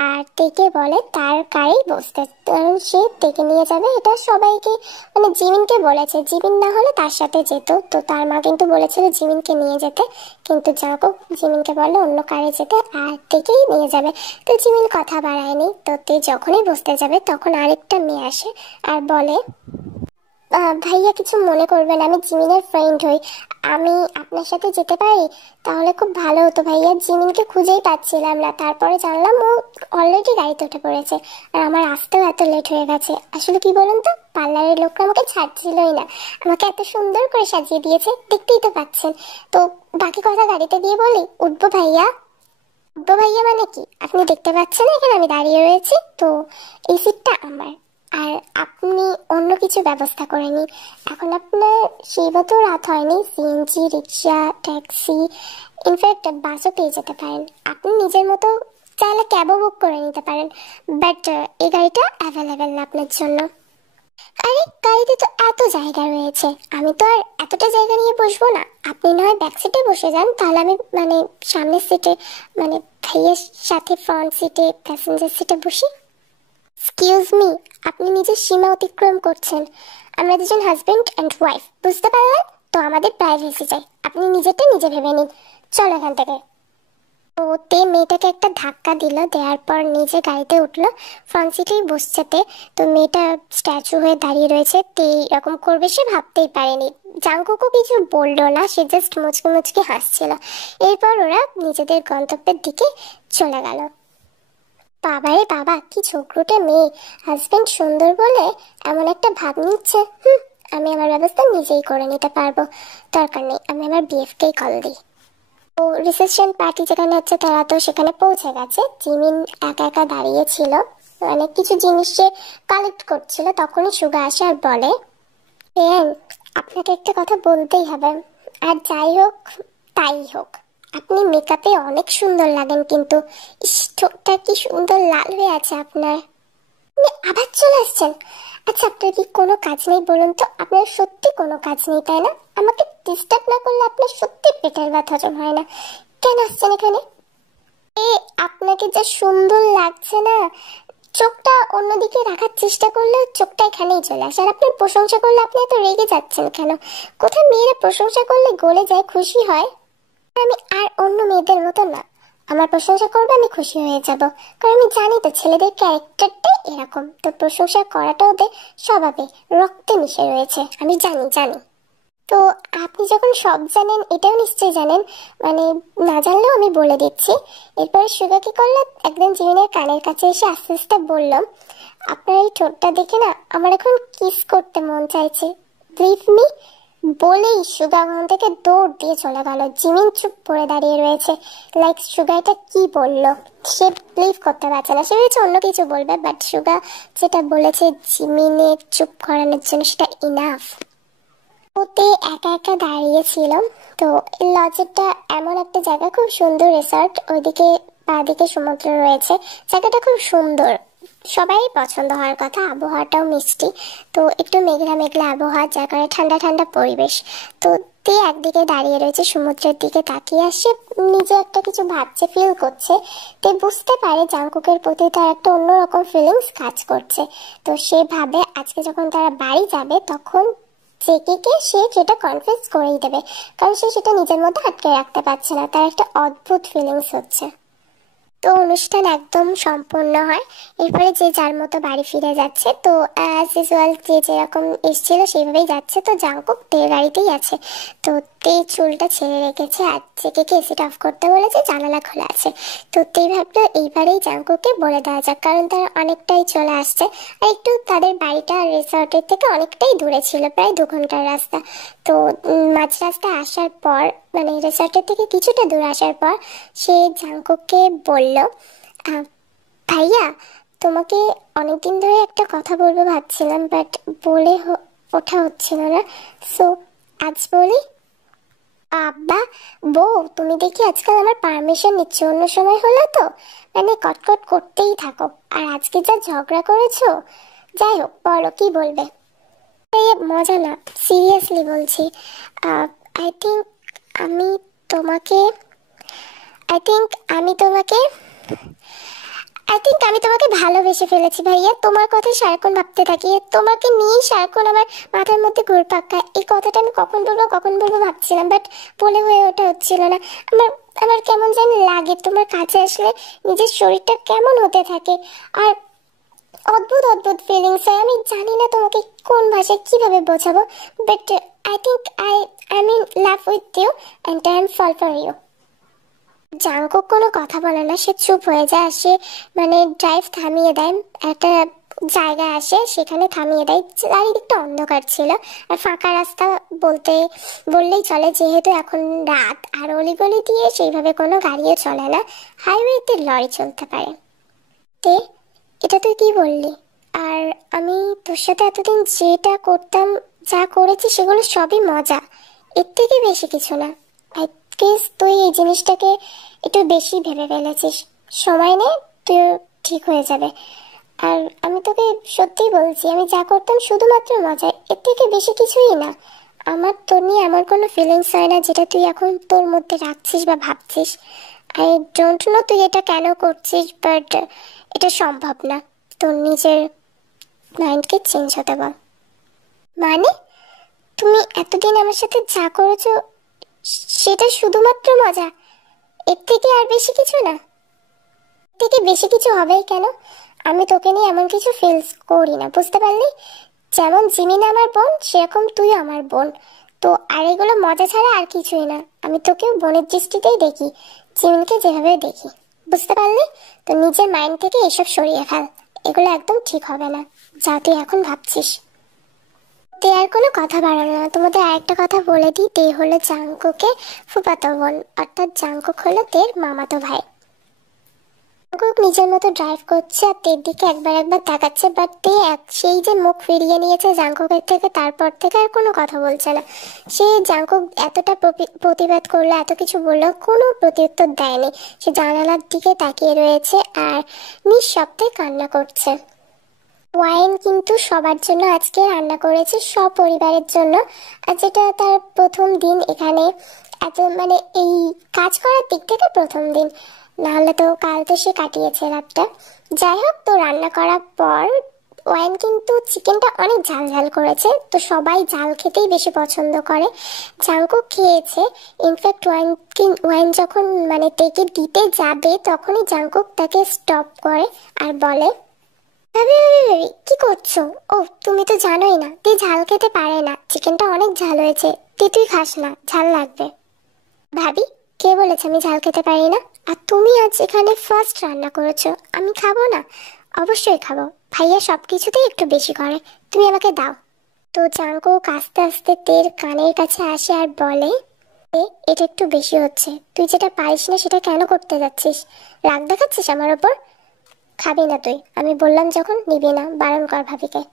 আর তেকে বলে তার কারেই বসতে, কারণ সে তেকে নিয়ে যাবে। এটা সবাইকে মানে জিমিনকে বলেছে, জিমিন না হলে তার সাথে যেত, তো তার মা কিন্তু বলেছিল জিমিনকে নিয়ে যেতে, কিন্তু জাঙ্কুক জিমিনকে বলে অন্য কারে যেতে আর তেকেই নিয়ে যাবে। তো জিমিন কথা বাড়ায়নি, তো তে যখনই বসতে যাবে তখন আরেকটা মেয়ে আসে আর বলে, ভাইয়া কিছু মনে করবেন, আমি জিমিনের ফ্রেন্ড হই, আমি আপনার সাথে যেতে পারি? তাহলে খুব ভালো হতো ভাইয়া, জিমিনকে খুঁজেই পাচ্ছিলাম না, তারপরে জানলাম ও অলরেডি গাড়িতে উঠে পড়েছে, আর আমার আসতেও এত লেট হয়ে গেছে। আসলে কি বলুন তো, পার্লারের লোকটা আমাকে ছাড়ছিলই না, আমাকে এত সুন্দর করে সাজিয়ে দিয়েছে, দেখতেই তো পাচ্ছেন। তো বাকি কথা গাড়িতে গিয়ে বলি, উঠবো ভাইয়া? উঠবো ভাইয়া মানে কি, আপনি দেখতে পাচ্ছেন এখানে আমি দাঁড়িয়ে রয়েছি, তো এই সিটটা আমার, আর আপনি অন্য কিছু ব্যবস্থা করে নিন। এখন আপনার সেই মতো রাত হয়নি, সিএনজি, রিক্সা, ট্যাক্সি, ইনফ্যাক্ট বাসও পেয়ে যেতে পারেন, আপনি নিজের মতো চাইলে ক্যাবও বুক করে নিতে পারেন, বাট এই গাড়িটা অ্যাভেলেবেল না আপনার জন্য। আরে গাড়িতে তো এত জায়গা রয়েছে, আমি তো আর এতটা জায়গা নিয়ে বসবো না, আপনি না হয় ব্যাক সিটে বসে যান, তাহলে আমি মানে সামনের সিটে মানে ভাইয়ের সাথে ফ্রন্ট সিটে প্যাসেঞ্জার সিটে বসি। এক্সকিউজ মি, আপনি নিজের সীমা অতিক্রম করছেন, আমরা দুজন হাজবেন্ড অ্যান্ড ওয়াইফ, বুঝতে পারলেন তো? আমাদের প্রাইভেসি চাই, আপনি নিজেরটা নিজে ভেবে নিন, চলো এখান থেকে। তো তে মেয়েটাকে একটা ধাক্কা দিল, দেওয়ার পর নিজে গাড়িতে উঠলো, ফ্রন্ট সিটেই বসছে তে। তো মেয়েটা স্ট্যাচু হয়ে দাঁড়িয়ে রয়েছে, তে এরকম করবে সে ভাবতেই পারেনি। জাঙ্কুকও কিছু বললো না, সে জাস্ট মুচকি মুচকি হাসছিল। এরপর ওরা নিজেদের গন্তব্যের দিকে চলে গেল। বাবারে বাবা, কি ছোকরুটে মেয়ে, হাজবেন্ড সুন্দর বলে এমন একটা ভাব নিচ্ছে। আমি আমার ব্যবস্থা নিজেই করে নিতে পারবো, দরকার নেই, আমি আমার বিএফকেই কল দিই। ও রিসেপশন পার্টি যেখানে হচ্ছে তারা তো সেখানে পৌঁছে গেছে। জিমিন একা একা দাঁড়িয়েছিল, অনেক কিছু জিনিস সে কালেক্ট করছিল, তখনই সুগা আসে আর বলে, আপনাকে একটা কথা বলতেই হবে, আর যাই হোক তাই হোক, আপনি মেকআপে অনেক সুন্দর লাগেন, কিন্তু ঠোঁটটা কি সুন্দর লাল হয়ে আছে আপনার। আপনি আবার চলে আসছেন? আচ্ছা, আপনার কি কোনো কাজ নেই বলুন তো? আপনার সত্যি কোনো কাজ নেই তাই না? আমাকে ডিস্টার্ব না করলে আপনার সত্যি পেটের ব্যথা হজম হয় না। কেন আসছেন এখানে? আপনাকে যা সুন্দর লাগছে না, চোখটা অন্যদিকে রাখার চেষ্টা করলে চোখটা এখানেই চলে আসে, আর আপনার প্রশংসা করলে আপনি এত রেগে যাচ্ছেন কেন? কোথায় মেয়েরা প্রশংসা করলে গলে যায়, খুশি হয়? আমি আর অন্য মেয়েদের মতো না, আমার প্রশংসা করবে আমি খুশি হয়ে যাব, কারণ আমি জানি তো ছেলেদের ক্যারেক্টারটাই এরকম, তো প্রশংসা করাটা ওদের স্বভাবে রক্তে মিশে রয়েছে, আমি জানি। তো আপনি যখন সব জানেন এটাও নিশ্চয়ই জানেন, মানে না জানলেও আমি বলে দিচ্ছি। এরপরে সুগা কি করলো, একদম জিমিনের কানের কাছে এসে আস্তে আস্তে বলল, আপনার এই ঠোঁটটা দেখে না আমার এখন কিস করতে মন চাইছে, বিলিভ মি। বলেই সুগা ওখান থেকে দৌড় দিয়ে চলে গেল। জিমিন চুপ করে দাঁড়িয়ে রয়েছে, লাইক সুগা এটা কি বললো সে বিলিভ করতে পারছে না। সে ভেবেছে অন্য কিছু বলবে, বাট সুগা যেটা বলেছে জিমিনের চুপ করানোর জন্য সেটা ইনাফ। ওতে একা একা দাঁড়িয়েছিল। তো এই লজেরটা এমন একটা জায়গা, খুব সুন্দর রিসর্ট, ওইদিকে বাঁদিকে সমুদ্র রয়েছে। জায়গাটা খুব সুন্দর, সবাই পছন্দ হওয়ার কথা। আবহাওয়াটাও মিষ্টি, তো একটু মেঘলা মেঘলা আবহাওয়া, যার কারণে ঠান্ডা ঠান্ডা পরিবেশ। তো তে একদিকে দাঁড়িয়ে রয়েছে, সমুদ্রের দিকে তাকিয়ে আসে, নিজে একটা কিছু ভাবছে, ফিল করছে। তে বুঝতে পারে জাংকুকের প্রতি তার একটা অন্যরকম ফিলিংস কাজ করছে। তো সে ভাবে আজকে যখন তারা বাড়ি যাবে তখন জেকিকে সে সেটা কনফেস করেই দেবে, কারণ সে সেটা নিজের মধ্যে আটকে রাখতে পারছে না, তার একটা অদ্ভুত ফিলিংস হচ্ছে। তো অনুষ্ঠান একদম সম্পূর্ণ হয়। এরপরে যে যার মতো বাড়ি ফিরে যাচ্ছে। তো অ্যাজ ইউজুয়াল যে যেরকম এসেছিল সেইভাবেই যাচ্ছে। তো জাংকুক তের গাড়িতেই আছে। তো তে চুলটা ছেড়ে রেখেছে আর জেকে এসিটা অফ করতে বলেছে, জানালা খোলা আছে। তো তে ভাবলো এইবারেই জাংকুককে বলে দেওয়া যাক, কারণ তারা অনেকটাই চলে আসছে। আর একটু তাদের বাড়িটা রিসর্টের থেকে অনেকটাই দূরে ছিল, প্রায় 2 ঘন্টার রাস্তা। তো মাঝ রাস্তায় আসার পর, মানে রিসর্টের থেকে কিছুটা দূর আসার পর সে জাংকুককে বলল, ভাইয়া তোমাকে অনেকদিন ধরে একটা কথা বলবো ভাবছিলাম, বাট বলে ওঠা হচ্ছিল না, সো আজ বলি। আব্বা, বউ তুমি দেখি আজকাল আমার পারমিশন নিচ্ছ, অন্য সময় হলো তো মানে কটকট করতেই থাকো, আর আজকে যা ঝগড়া করেছো। যাই হোক বলো কি বলবে। এই মজা না, সিরিয়াসলি বলছি। আই থিঙ্ক আমি তোমাকে আই থিঙ্ক আমি তোমাকে আই থিঙ্ক আমি তোমাকে ভালোবেসে ফেলেছি ভাইয়া। তোমার কথা সারাক্ষণ ভাবতে থাকি, তোমাকে নিয়েই সারাক্ষণ আমার মাথার মধ্যে ঘুরপাক খায়। এই কথাটা আমি কখন বলবো ভাবছিলাম, বাট বলে হয়ে ওঠা হচ্ছিল না। আমার আমার কেমন জানি লাগে, তোমার কাছে আসলে নিজের শরীরটা কেমন হতে থাকে, আর অদ্ভুত অদ্ভুত ফিলিংস হয়। আমি জানি না তোমাকে কোন ভাষায় কিভাবে বোঝাবো, but I think I in love with you and I am fall for you. Jungkook কোনো কথা বলে না, সে চুপ হয়ে যায়। সে মানে ড্রাইভ থামিয়ে দেয়, একটা জায়গা আসে সেখানে থামিয়ে দেয়। চারিদিকটা অন্ধকার ছিল আর ফাঁকা রাস্তা বললেই চলে, যেহেতু এখন রাত আর অলিগলি দিয়ে সেইভাবে কোনো গাড়িও চলে না, হাইওয়েতে লরি চলতে পারে। তে এটা তুই কি বললি? আর আমি তোর সাথে এতদিন যেটা করতাম, যা করেছি সেগুলো সবই মজা, এর থেকে বেশি কিছু না। আই গেস তুই এই জিনিসটাকে একটু বেশি ভেবে ফেলেছিস। সময় নে, তুই ঠিক হয়ে যাবে। আর আমি তোকে সত্যিই বলছি, আমি যা করতাম শুধুমাত্র মজা, এর থেকে বেশি কিছুই না। আমার তোর নিয়ে আমার কোনো ফিলিংস হয় না, যেটা তুই এখন তোর মধ্যে রাখছিস বা ভাবছিস। আই ডোন্ট নো তুই এটা কেন করছিস, বাট এটা সম্ভব না। তোর নিজের মাইন্ডকে চেঞ্জ হতে বল। মানে তুমি এতদিন আমার সাথে যা করেছো সেটা শুধুমাত্র মজা, এর থেকে আর বেশি কিছু না? এর থেকে বেশি কিছু হবে কেন? আমি তোকে নিয়ে এমন কিছু ফিলস করি না, বুঝতে পারলি? যেমন জিমিন আমার বোন, সেরকম তুই আমার বোন। তো আর এগুলো মজা ছাড়া আর কিছুই না। আমি তোকেও বোনের দৃষ্টিতেই দেখি, জিমিনকে যেভাবে দেখি, বুঝতে পারলি? তো নিজের মাইন্ড থেকে এসব সরিয়ে ফেল, এগুলো একদম ঠিক হবে না যা তুই এখন ভাবছিস। তে আর কোনো কথা বাড়ানো না, তোমাদের আরেকটা কথা বলে দিই, তে হলো জাংকুকে ফুফাতো বোন, অর্থাৎ জাংকুক হলো তের মামাতো ভাই। জাংকুক নিজের মতো ড্রাইভ করছে আর তের দিকে একবার তাকাচ্ছে, বাট তে সেই যে মুখ ফিরিয়ে নিয়েছে জাংকুকের থেকে, তারপর থেকে আর কোনো কথা বলছে না। সে জাংকুক এতটা প্রতিবাদ করলো, এত কিছু বললো, কোনো প্রত্যুত্তর দেয়নি। সে জানালার দিকে তাকিয়ে রয়েছে আর নিঃশব্দে কান্না করছে। ওয়াইন কিন্তু সবার জন্য আজকে রান্না করেছে, সপরিবারের জন্য। আর যেটা তার প্রথম দিন এখানে, এত মানে এই কাজ করার দিক থেকে প্রথম দিন, নাহলে তো কাল তো সে কাটিয়েছে রাতটা। যাই হোক, তো রান্না করার পর ওয়াইন কিন্তু চিকেনটা অনেক ঝাল ঝাল করেছে। তো সবাই ঝাল খেতেই বেশি পছন্দ করে, জাংকুক খেয়েছে। ইনফ্যাক্ট ওয়াইন যখন মানে তেকে দিতে যাবে তখনই জাংকুক তাকে স্টপ করে আর বলে, কি করছো? ও তুমি তো জানোই না তে ঝাল খেতে পারে না, চিকেনটা অনেক ঝাল হয়েছে, তুই খাস না, ঝাল লাগবে। ভাবি, কে বলেছে আমি ঝাল খেতে পারি না? আর তুমি আজ এখানে ফার্স্ট রান্না করেছো, আমি খাবো না? অবশ্যই খাবো, ভাইয়া সবকিছুতেই একটু বেশি করে, তুমি আমাকে দাও। তো জাঙ্কুক আস্তে আস্তে তের কানের কাছে আসে আর বলে, এটা একটু বেশি হচ্ছে, তুই যেটা পারিস না সেটা কেন করতে যাচ্ছিস? রাগ দেখাচ্ছিস আমার ওপর? খাবি না তুই, আমি বললাম যখন নিবি না, বারণ কর ভাবিকে।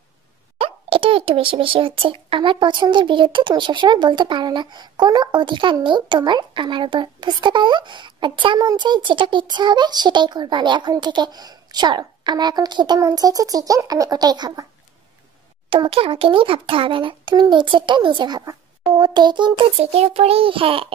এটাও একটু বেশি বেশি হচ্ছে, আমার পছন্দের বিরুদ্ধে তুমি সবসময় বলতে পারো না, কোনো অধিকার নেই তোমার আমার উপর, বুঝতে পারলে? আর যা মন চাই, যেটা ইচ্ছা হবে সেটাই করবো আমি এখন থেকে। সরো, আমার এখন খেতে মন চাইছে চিকেন, আমি ওটাই খাবো। তোমাকে আমাকে নিয়ে ভাবতে হবে না, তুমি নিজেরটা নিজে ভাবো। ও তে কিন্তু জেকের উপরেই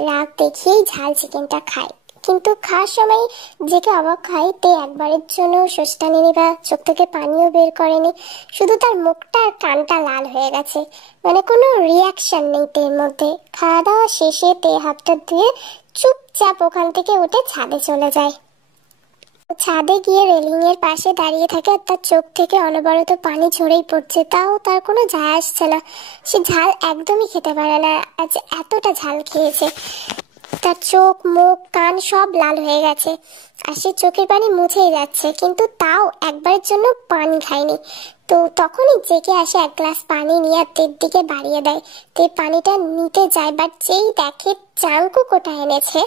রাগ দেখিয়েই ঝাল চিকেনটা খায়, কিন্তু খাওয়ার সময় জেকে অবাক হয়, তে একবারের জন্য শোষটানি বা চোখ থেকে পানিও বের করেনি, শুধু তার মুখটা আর কানটা লাল হয়ে গেছে, মানে কোনো রিয়াকশন নেই তের মধ্যে। খাওয়া দাওয়া শেষে তে হাতটা ধুয়ে চুপচাপ ওখান থেকে উঠে ছাদে চলে যায়। ছাদে গিয়ে রেলিং এর পাশে দাঁড়িয়ে থাকে, আর তার চোখ থেকে অনবরত পানি ঝরেই পড়ছে, তাও তার কোনো যায় আসছে না। সে ঝাল একদমই খেতে পারে না, আজ এতটা ঝাল খেয়েছে। তার চোখ মুখ কান সব লাল হয়ে গেছে, আর সে চোখের পানি মুছেই যাচ্ছে, কিন্তু তাও একবারের জন্য পানি খায়নি। তো তখনই জেগে আসে এক গ্লাস পানি নিয়ে আর তের দিকে বাড়িয়ে দেয়। তে পানিটা নিতে যায়, বাট যেই দেখে জাঙ্কুক ওটা এনেছে,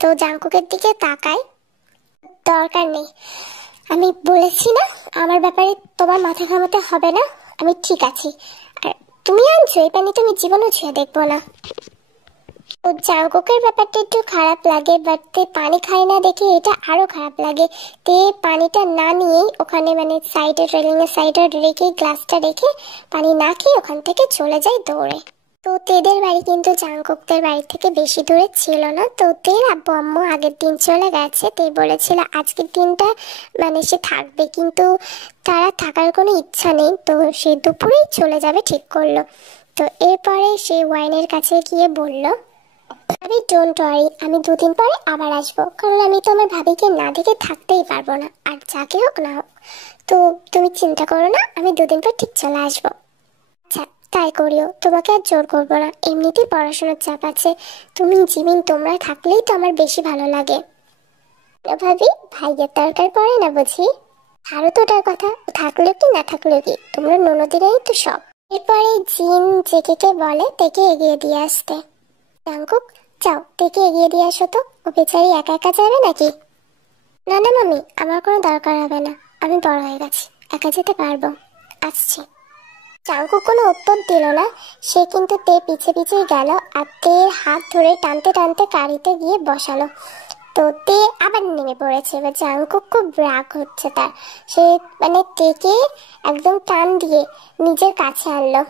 তো জাঙ্কুকের দিকে তাকায়। দরকার নেই, আমি বলেছি না আমার ব্যাপারে তোমার মাথা ঘামাতে হবে না, আমি ঠিক আছি। আর তুমি আনছো এই পানি, তুমি জীবনও ছুঁয়ে দেখবো না। তো জাঙ্কুকের ব্যাপারটা একটু খারাপ লাগে, বাট তে পানি খায় না দেখে এটা আরো খারাপ লাগে। তে পানিটা না নিয়েই ওখানে মানে সাইডে রেলিং এর সাইডে রেখে গ্লাসটা রেখে পানি না খেয়ে ওখান থেকে চলে যায় দৌড়ে। তো তেদের বাড়ি কিন্তু জাঙ্কুকদের বাড়ি থেকে বেশি দূরে ছিল না, তো তের আব্বু আম্মু আগের দিন চলে গেছে। তে বলেছিল আজকের দিনটা মানে সে থাকবে, কিন্তু তারা থাকার কোনো ইচ্ছা নেই, তো সে দুপুরেই চলে যাবে ঠিক করলো। তো এরপরে সে ওয়াইনের কাছে গিয়ে বলল, ভাবি ডোন্ট ওয়ারি, আমি দুদিন পরে আবার আসবো, কারণ আমি তো আমার ভাবিকে না দেখে থাকতেই পারবো না, আর যাকে হোক না হোক। তো তুমি চিন্তা করো না, আমি দুদিন পর ঠিক চলে আসবো। আচ্ছা তাই করিও, তোমাকে আর জোর করবো না, এমনিতেই পড়াশোনার চাপ আছে, তুমি জিমিন তোমরা থাকলেই তো আমার বেশি ভালো লাগে। ভাবি ভাইয়ের দরকার পড়ে না বুঝি? আরো তো ওটার কথা, থাকলেও কি না থাকলেও কি, তোমরা ননদিনেই তো সব। এরপরে জিন জেকে বলে তেকে এগিয়ে দিয়ে আসতে। জাঙ্কুক যাও, তেকে এগিয়ে দিয়ে আসো তো, ও বেচারি একা একা যাবে নাকি? না না মামি, আমার কোনো দরকার হবে না, আমি বড় হয়ে গেছি, একা যেতে পারবো, আসছি। জাঙ্কুক কোনো উত্তর দিল না, সে কিন্তু তে পিছে পিছেই গেল, আর তের হাত ধরে টানতে টানতে গাড়িতে গিয়ে বসালো। তো তে আবার নেমে পড়েছে, এবার জাঙ্কুক খুব রাগ হচ্ছে তার, সে মানে তেকে একদম টান দিয়ে নিজের কাছে আনলো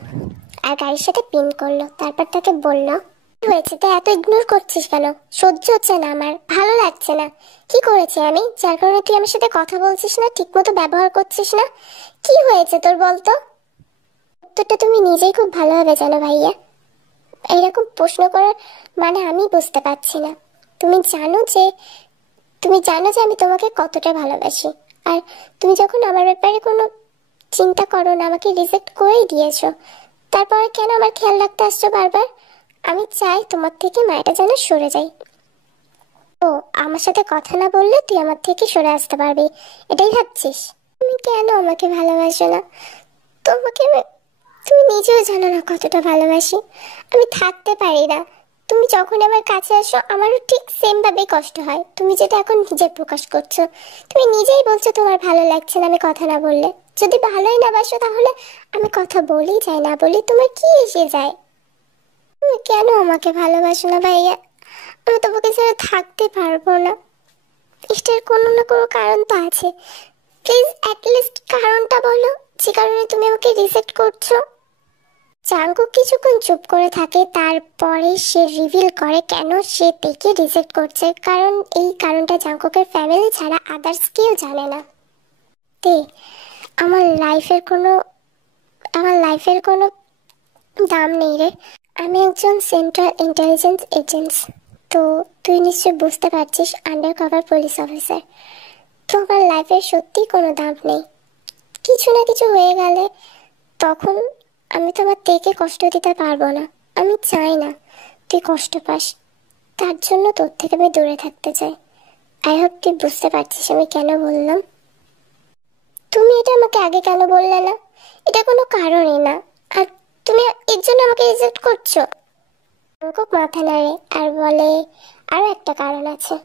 আর গাড়ির সাথে পিন করলো। তারপর তাকে বলল, কি হয়েছে, তা এত ইগনোর করছিস কেন? সহ্য হচ্ছে না আমার, ভালো লাগছে না। কি করেছি আমি যার কারণে তুই আমার সাথে কথা বলছিস না, ঠিক মতো ব্যবহার করছিস না? কি হয়েছে তোর বলতো? উত্তরটা তুমি নিজেই খুব ভালোভাবে জানো ভাইয়া, এইরকম প্রশ্ন করার মানে আমি বুঝতে পারছি না। তুমি জানো যে আমি তোমাকে কতটা ভালোবাসি, আর তুমি যখন আমার ব্যাপারে কোনো চিন্তা করো না, আমাকে রিজেক্ট করেই দিয়েছো, তারপরে কেন আমার খেয়াল রাখতে আসছো বারবার? আমি চাই তোমার থেকে মায়াটা যেন সরে যায়। ও আমার সাথে কথা না বললে তুই আমার থেকে সরে আসতে পারবি, এটাই ভাবছিস? তুমি কেন আমাকে ভালোবাসো না? তোমাকে তুমি নিজেও জানো না কতটা ভালোবাসি, আমি থাকতে পারি না। তুমি যখন আমার কাছে আসো আমারও ঠিক সেম ভাবে কষ্ট হয়, তুমি যেটা এখন নিজে প্রকাশ করছো। তুমি নিজেই বলছো তোমার ভালো লাগছে না আমি কথা না বললে, যদি ভালোই না বাসো তাহলে আমি কথা বলি যাই না বলি তোমার কি এসে যায়? তুমি কেন আমাকে ভালোবাসো না ভাইয়া? আমি তোমাকে ছাড়া থাকতে পারবো না, এটার কোনো না কোনো কারণ তো আছে, প্লিজ অ্যাটলিস্ট কারণটা বলো যে কারণে তুমি আমাকে রিজেক্ট করছো। জাঙ্কুক কিছুক্ষণ চুপ করে থাকে, তারপরে সে রিভিল করে কেন সে তেকে রিজেক্ট করছে, কারণ এই কারণটা জাঙ্কুকের ফ্যামিলি ছাড়া আদার্স কেউ জানে না। তে আমার লাইফের কোনো দাম নেই রে, আমি একজন সেন্ট্রাল ইন্টেলিজেন্স এজেন্টস, তো তুই নিশ্চয় বুঝতে পারছিস, আন্ডার কভার পুলিশ অফিসার। তো আমার লাইফের সত্যি কোনো দাম নেই, কিছু না কিছু হয়ে গেলে তখন আমি তো আমার তেকে কষ্ট দিতে পারবো না, আমি চাই না তুই কষ্ট পাস, তার জন্য তোর থেকে আমি দূরে থাকতে চাই। আই হোপ তুই বুঝতে পারছিস আমি কেন বললাম। তুমি এটা আমাকে আগে কেন বললে না? এটা কোনো কারণই না, আর তুমি এর জন্য আমাকে রিজেক্ট করছো। জাঙ্কুক মাথা নাড়ে আর বলে, আরো একটা কারণ আছে।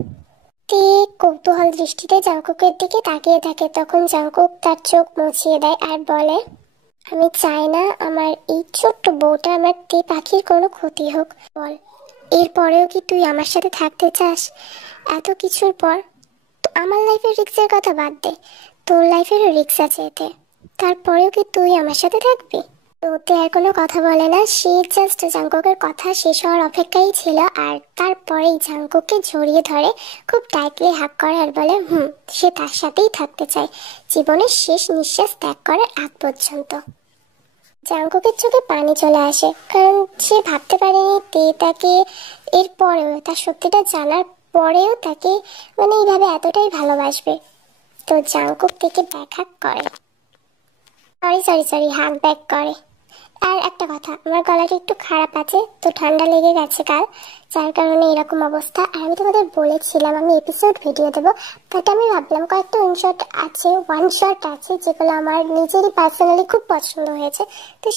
তে কৌতূহল দৃষ্টিতে জাঙ্কুকের দিকে তাকিয়ে থাকে। তখন জাঙ্কুক তার চোখ মুছিয়ে দেয় আর বলে, আমি চাই না আমার এই ছোট্ট বউটা আমার তে পাখির কোনো ক্ষতি হোক। বল, এরপরেও কি তুই আমার সাথে থাকতে চাস? এত কিছুর পর তো আমার লাইফের রিস্কের কথা বাদ দে, তোর লাইফেরও রিস্ক আছে এতে, তারপরেও কি তুই আমার সাথে থাকবি? ওতে আর কোনো কথা বলে না, সে জাস্ট জাঙ্কুকের কথা শেষ হওয়ার অপেক্ষায় ছিল। আর তারপরেই জাঙ্কুককে জড়িয়ে ধরে, খুব টাইটলি হাগ করে আর বলে, সে তার সাথেই থাকতে চায় জীবনের শেষ নিঃশ্বাস ত্যাগ করার আগ পর্যন্ত। জাঙ্কুকের চোখে পানি চলে আসে, কারণ সে ভাবতে পারেনি তে তাকে এরপরেও, তার সত্যিটা জানার পরেও তাকে মানে এইভাবে এতটাই ভালোবাসবে। তো জাঙ্কুক থেকে ব্যাক করে, সরি হাগ ব্যাক করে। আর একটা কথা, আমার গলাটা একটু খারাপ আছে, তো ঠান্ডা লেগে গেছে কাল, যার কারণে এরকম অবস্থা। আর আমি তোমাদের বলেছিলাম আমি এপিসোড ভিডিও দেবো, বাট আমি ভাবলাম কয়েকটা ওয়ান শট আছে যেগুলো আমার নিজেরই পার্সোনালি খুব পছন্দ হয়েছে, তো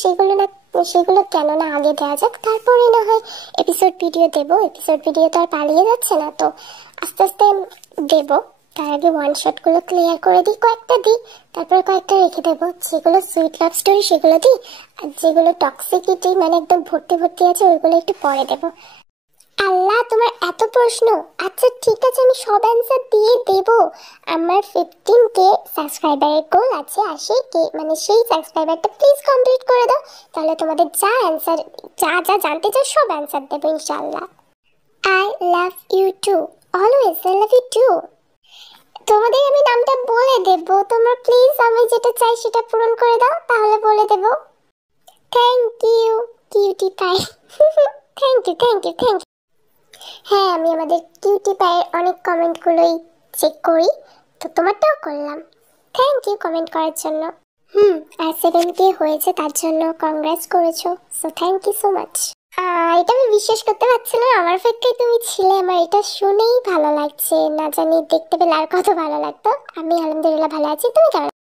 সেগুলো কেন না আগে দেওয়া যাক, তারপরে না হয় এপিসোড ভিডিও দেবো। এপিসোড ভিডিও তো আর পালিয়ে যাচ্ছে না, তো আস্তে আস্তে দেবো। তার আগে ওয়ান শটগুলো ক্লিয়ার করে দিই, কয়েকটা দিই, তারপরে কয়েকটা রেখে দেবো। যেগুলো সুইট লাভ স্টোরি সেগুলো দিই, আর যেগুলো টক্সিকিটি মানে একদম ভর্তি আছে ওইগুলো একটু পরে দেবো। আল্লাহ, তোমার এত প্রশ্ন! আচ্ছা ঠিক আছে, আমি সব অ্যান্সার দিয়ে দেবো। আমার 15K সাবস্ক্রাইবারের গোল আছে, আর সেই সাবস্ক্রাইবারটা প্লিজ কমপ্লিট করে দাও, তাহলে তোমাদের যা জানতে চাও সব অ্যান্সার দেবো ইনশাল্লাহ। I love you too, always I love you too. তোমাদের আমি নামটা বলে দেবো, তোমরা প্লিজ আমি যেটা চাই সেটা পূরণ করে দাও, তাহলে বলে দেবো। Thank you cutie pie. Thank you. হ্যাঁ, আমি আমাদের কিউটি পায়ের অনেক কমেন্টগুলোই চেক করি, তো তোমারটাও করলাম। থ্যাংক ইউ কমেন্ট করার জন্য। আর 7K হয়েছে, তার জন্য কংগ্রেস করেছো, so thank you so much. এটা আমি বিশ্বাস করতে পারছিলাম আমার অপেক্ষায় তুমি ছিলে। আমার এটা শুনেই ভালো লাগছে, না জানি দেখতে পেলে আর কত ভালো লাগতো। আমি আলহামদুলিল্লাহ ভালো আছি, তুমি কেমন?